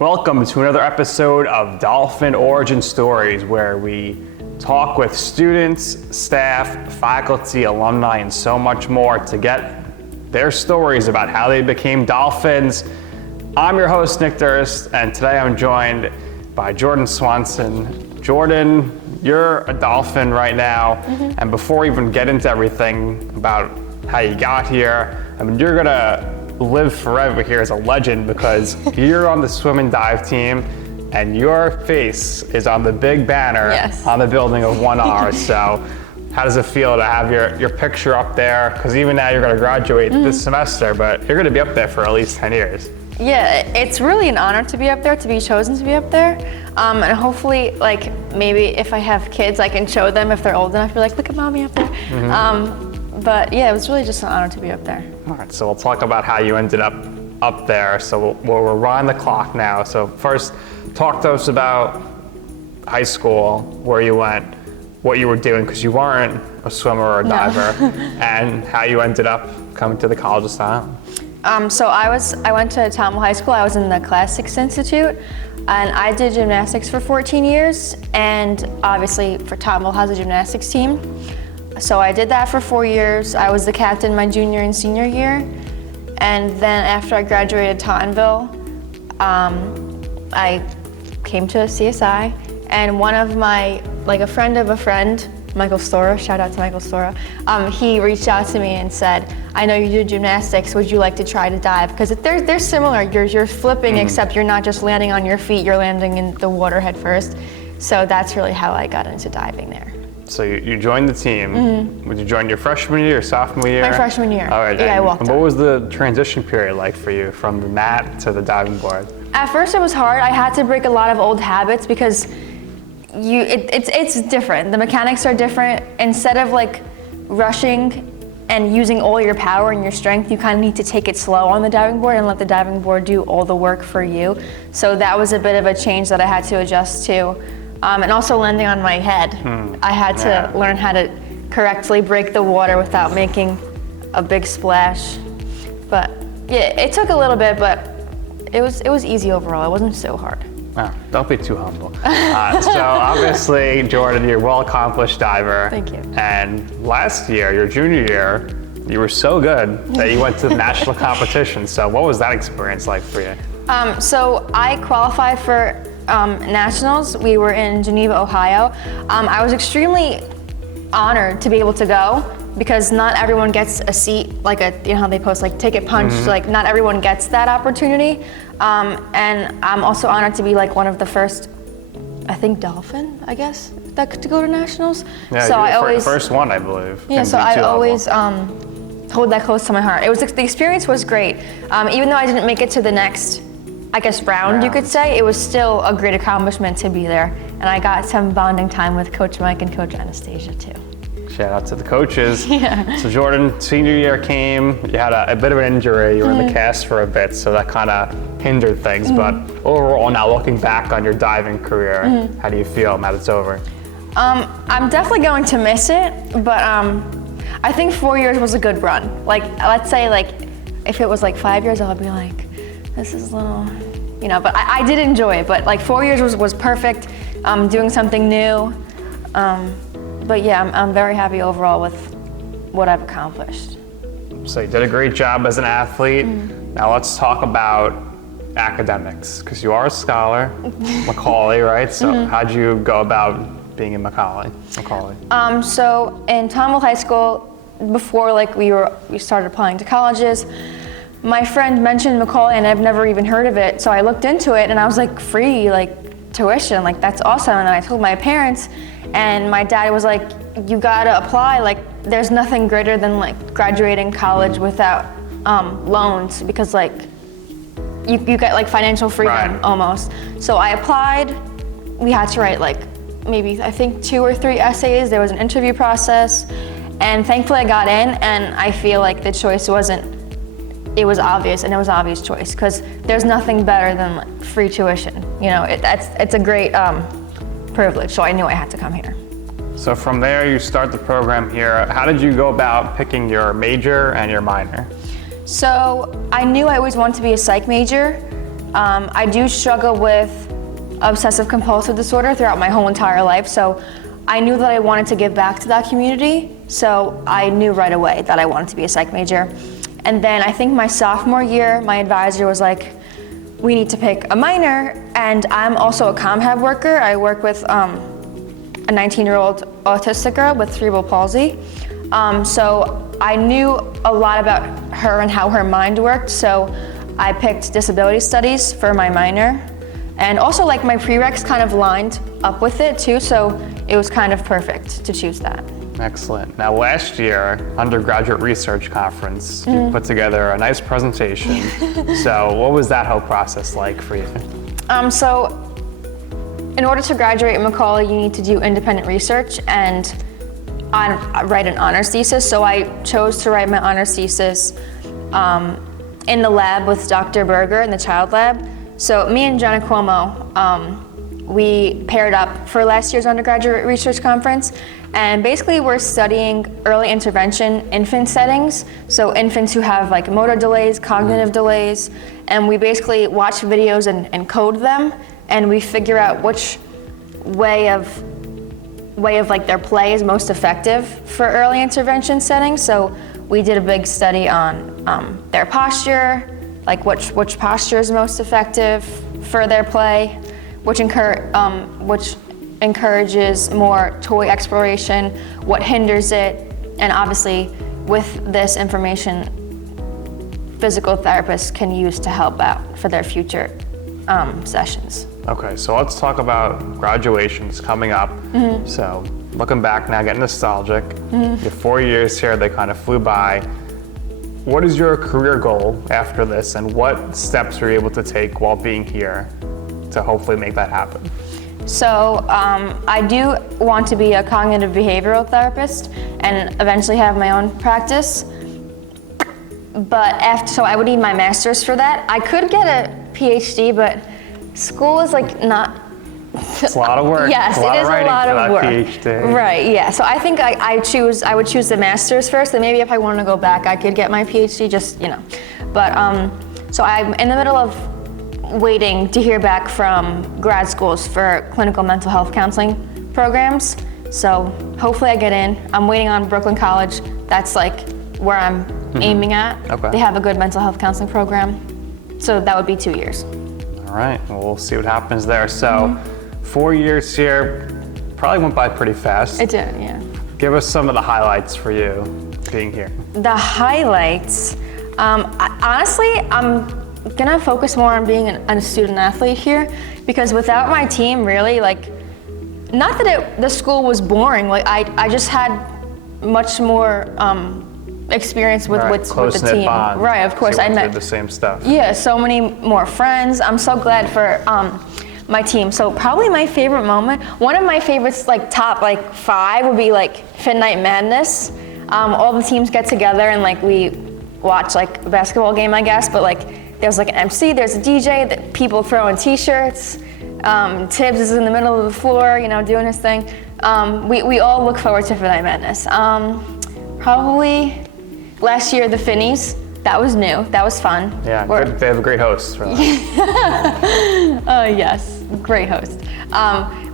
Welcome to another episode of Dolphin Origin Stories, where we talk with students, staff, faculty, alumni, and so much more to get their stories about how they became Dolphins. I'm your host, Nick Durst, and today I'm joined by Jordan Swanson. Jordan, you're a Dolphin right now, and before we even get into everything about how you got here, I mean, you're gonna live forever here as a legend because you're on the swim and dive team and your face is on the big banner on the building of 1R. So how does it feel to have your picture up there? Because even now you're going to graduate this semester, but you're going to be up there for at least 10 years. Yeah, it's really an honor to be up there, to be chosen to be up there. And hopefully, like, maybe if I have kids, I can show them if they're old enough, be like, look at mommy up there. But yeah, it was really just an honor to be up there. All right, so we'll talk about how you ended up there. So we'll run the clock now. So first, talk to us about high school, where you went, what you were doing, because you weren't a swimmer or a diver, and how you ended up coming to the College of Staten Island. So I went to Tommel High School. I was in the Classics Institute, and I did gymnastics for 14 years. And obviously, for Tommel has a gymnastics team. So I did that for 4 years. I was the captain my junior and senior year. And then after I graduated Tottenville, I came to CSI, and one of my, like a friend of a friend, Michael Stora, shout out to Michael Stora, he reached out to me and said, I know you do gymnastics, would you like to try to dive? Because they're similar, you're flipping, except you're not just landing on your feet, you're landing in the water head first. So that's really how I got into diving there. So you joined the team. Would you join your freshman year or sophomore year? My freshman year. All right. Yeah, I walked up. What was the transition period like for you from the mat to the diving board? At first it was hard. I had to break a lot of old habits because it's different. The mechanics are different. Instead of like rushing and using all your power and your strength, you kind of need to take it slow on the diving board and let the diving board do all the work for you. So that was a bit of a change that I had to adjust to. And also landing on my head. I had to learn how to correctly break the water without making a big splash. But yeah, it took a little bit, but it was easy overall. It wasn't so hard. Oh, don't be too humble. So obviously, Jordan, you're a well-accomplished diver. Thank you. And last year, your junior year, you were so good that you went to the national competition. So what was that experience like for you? So I qualified for nationals. We were in Geneva, Ohio. I was extremely honored to be able to go because not everyone gets a seat, like you know how they post like ticket punch, like not everyone gets that opportunity. And I'm also honored to be like one of the first, I think Dolphin, I guess, that to go to nationals. Yeah, so you were I always, first one, I believe. Yeah, so I always hold that close to my heart. The experience was great. Even though I didn't make it to the next, I guess, round, you could say, it was still a great accomplishment to be there. And I got some bonding time with Coach Mike and Coach Anastasia too. Shout out to the coaches. Yeah. So Jordan, senior year came, you had a bit of an injury, you were in the cast for a bit, so that kind of hindered things. But overall, now looking back on your diving career, how do you feel now that it's over? I'm definitely going to miss it, but I think 4 years was a good run. Like, let's say like, if it was like 5 years, I'll be like, this is a little, you know, but I did enjoy it. But like 4 years was perfect, doing something new. But yeah, I'm very happy overall with what I've accomplished. So you did a great job as an athlete. Now let's talk about academics, because you are a scholar, Macaulay, right? So how'd you go about being in Macaulay? So in Tommel High School, before like we started applying to colleges, my friend mentioned Macaulay and I've never even heard of it. So I looked into it and I was like, free, like tuition, like that's awesome. And then I told my parents and my dad was like, you gotta apply. Like there's nothing greater than like graduating college without loans because like you get like financial freedom almost. So I applied, we had to write like maybe I think 2 or 3 essays. There was an interview process and thankfully I got in and I feel like the choice it was obvious, and it was an obvious choice because there's nothing better than like, free tuition. You know, it's a great privilege, so I knew I had to come here. So from there, you start the program here. How did you go about picking your major and your minor? So I knew I always wanted to be a psych major, I do struggle with obsessive compulsive disorder throughout my whole entire life, so I knew that I wanted to give back to that community, so I knew right away that I wanted to be a psych major. And then I think my sophomore year, my advisor was like, we need to pick a minor, and I'm also a ComHab worker. I work with a 19-year-old autistic girl with cerebral palsy. So I knew a lot about her and how her mind worked, so I picked disability studies for my minor. And also like my prereqs kind of lined up with it too, so it was kind of perfect to choose that. Excellent. Now last year, undergraduate research conference, you put together a nice presentation. So what was that whole process like for you? So in order to graduate at Macaulay, you need to do independent research and write an honors thesis. So I chose to write my honors thesis in the lab with Dr. Berger in the child lab. So me and Jenna Cuomo, we paired up for last year's undergraduate research conference, and basically we're studying early intervention infant settings, so infants who have like motor delays, cognitive delays, and we basically watch videos and code them, and we figure out which way of like their play is most effective for early intervention settings. So we did a big study on their posture, like which posture is most effective for their play, which encourages more toy exploration, what hinders it, and obviously with this information, physical therapists can use to help out for their future sessions. Okay, so let's talk about graduations coming up. So looking back now, getting nostalgic, your 4 years here, they kind of flew by. What is your career goal after this, and what steps are you able to take while being here to hopefully make that happen? So I do want to be a cognitive behavioral therapist and eventually have my own practice. But so I would need my master's for that. I could get a PhD, but school is like not. It's a lot of work. Yes, it is a lot of work. PhD. Right. Yeah. So I think I would choose the master's first, and maybe if I want to go back, I could get my PhD. Just But so I'm in the middle of waiting to hear back from grad schools for clinical mental health counseling programs. So hopefully I get in. I'm waiting on Brooklyn College. That's like where I'm aiming at. Okay. They have a good mental health counseling program. So that would be 2 years. All right, well, we'll see what happens there. So 4 years here probably went by pretty fast. It did, yeah. Give us some of the highlights for you being here. The highlights, honestly, I'm gonna focus more on being a student athlete here, because without my team, really, like, not that the school was boring, like I just had much more experience with the team. Bond. Right, of course, I met the same stuff. Yeah, so many more friends. I'm so glad for my team. So probably my favorite moment, one of my favorites, like top 5 would be like Fit Night Madness. All the teams get together and like we watch like a basketball game, I guess, but like there's like an MC, there's a DJ, people throwing t-shirts. Tibbs is in the middle of the floor, doing his thing. We all look forward to Fit Night Madness. Probably last year, the Finnies. That was new. That was fun. Yeah, they have a great host for that. Yes, great host.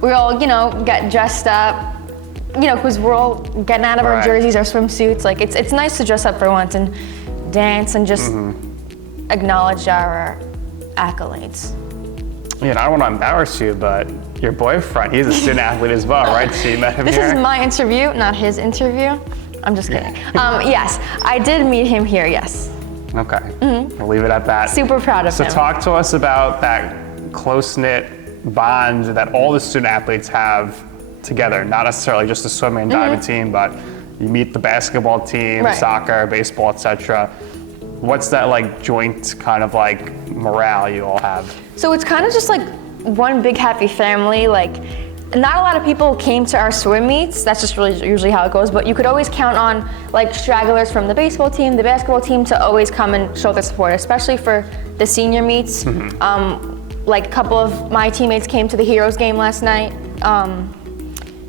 We all, get dressed up, because we're all getting out of our jerseys, our swimsuits. Like it's nice to dress up for once and dance and just acknowledge our accolades. Yeah, I don't want to embarrass you, but your boyfriend, he's a student athlete as well, right? So you met him This here? is my interview, not his interview. I'm just kidding. Yes, I did meet him here, yes. Okay, we'll leave it at that. Super proud of him. So talk to us about that close-knit bond that all the student athletes have together, not necessarily just the swimming and diving team, but you meet the basketball team, soccer, baseball, etc. What's that like joint kind of like morale you all have? So it's kind of just like one big happy family. Like, not a lot of people came to our swim meets. That's just really usually how it goes. But you could always count on like stragglers from the baseball team, the basketball team to always come and show their support, especially for the senior meets. Like a couple of my teammates came to the Heroes game last night.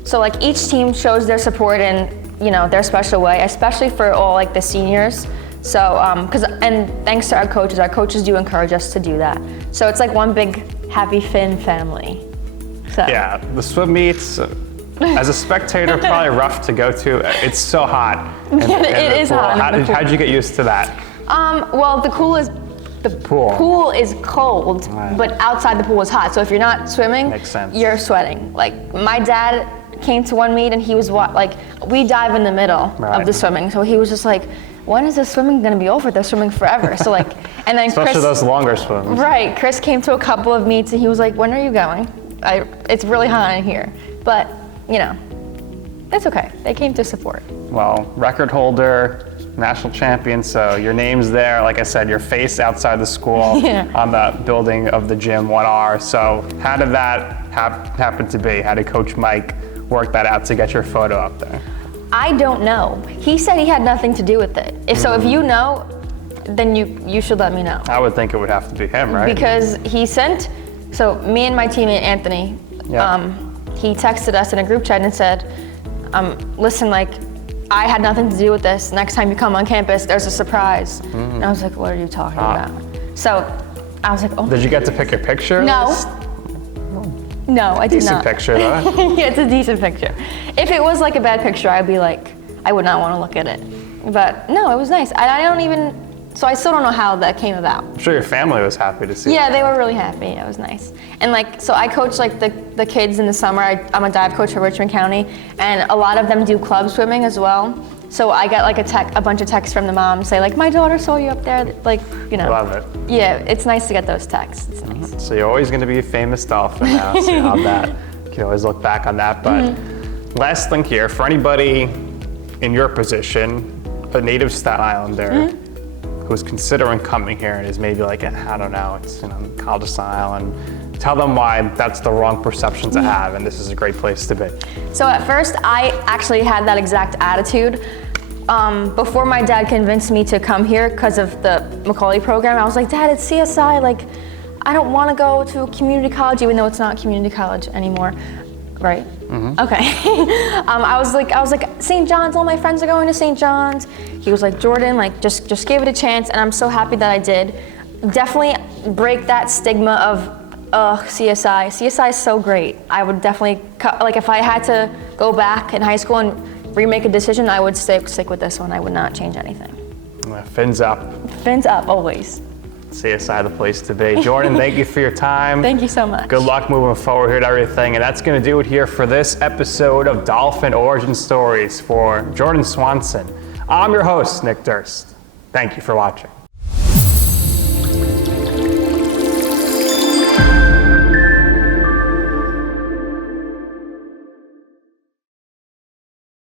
So like each team shows their support in their special way, especially for all like the seniors. So, and thanks to our coaches do encourage us to do that. So it's like one big happy Finn family. So. Yeah, the swim meets, as a spectator, probably rough to go to. It's so hot. It is hot. How'd you get used to that? Well, the pool is cold, Right. but outside the pool is hot. So if you're not swimming, Makes sense. you're sweating. Like my dad came to one meet and he was we dive in the middle Right. of the swimming. So he was just like, when is the swimming gonna be over? They're swimming forever. So and then Especially Chris, those longer swims. right, Chris came to a couple of meets and he was like, when are you going? It's really hot in here. But, it's okay. They came to support. Well, record holder, national champion, so your name's there. Like I said, your face outside the school Yeah. on the building of the gym 1R. So how did that happen to be? How did Coach Mike work that out to get your photo up there? I don't know. He said he had nothing to do with it. If you know, then you should let me know. I would think it would have to be him, right? Because he sent, so me and my teammate Anthony, Yeah. he texted us in a group chat and said, listen, I had nothing to do with this. Next time you come on campus, there's a surprise. And I was like, what are you talking about? So I was like, oh. Did you get to pick your picture? No. No, I did Decent not. picture, though. Yeah, it's a decent picture. If it was like a bad picture, I'd be like, I would not want to look at it. But no, it was nice. So I still don't know how that came about. I'm sure your family was happy to see Yeah, that. they were really happy. It was nice. And so I coach the kids in the summer. I'm a dive coach for Richmond County, and a lot of them do club swimming as well. So I get a bunch of texts from the moms say my daughter saw you up there, Love it. Yeah, it's nice to get those texts. It's nice. So you're always going to be a famous Dolphin now, so you have that. You can always look back on that. But last thing here, for anybody in your position, a native Staten Islander, who's considering coming here and is maybe I don't know, it's College of Staten Island, tell them why that's the wrong perception to have and this is a great place to be. So at first, I actually had that exact attitude. Before my dad convinced me to come here because of the Macaulay program, I was like, Dad, it's CSI, I don't want to go to a community college, even though it's not community college anymore, right? Okay. I was like, St. John's, all my friends are going to St. John's. He was like, Jordan, just give it a chance, and I'm so happy that I did. Definitely break that stigma of CSI. CSI is so great. I would definitely, if I had to go back in high school and remake a decision, I would stick with this one. I would not change anything. Fins up. Fins up, always. CSI, the place to be. Jordan, thank you for your time. Thank you so much. Good luck moving forward here to everything. And that's going to do it here for this episode of Dolphin Origin Stories. For Jordan Swanson, I'm your host, Nick Durst. Thank you for watching.